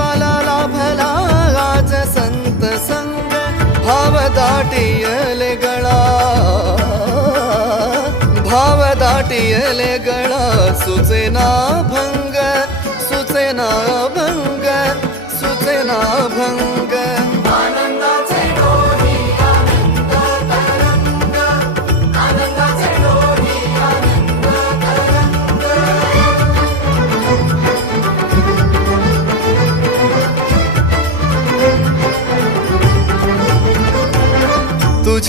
जीवाला लाभला आज संत संग, भाव दाटियले गळा, भाव दाटियले गळा, सुचेना भंग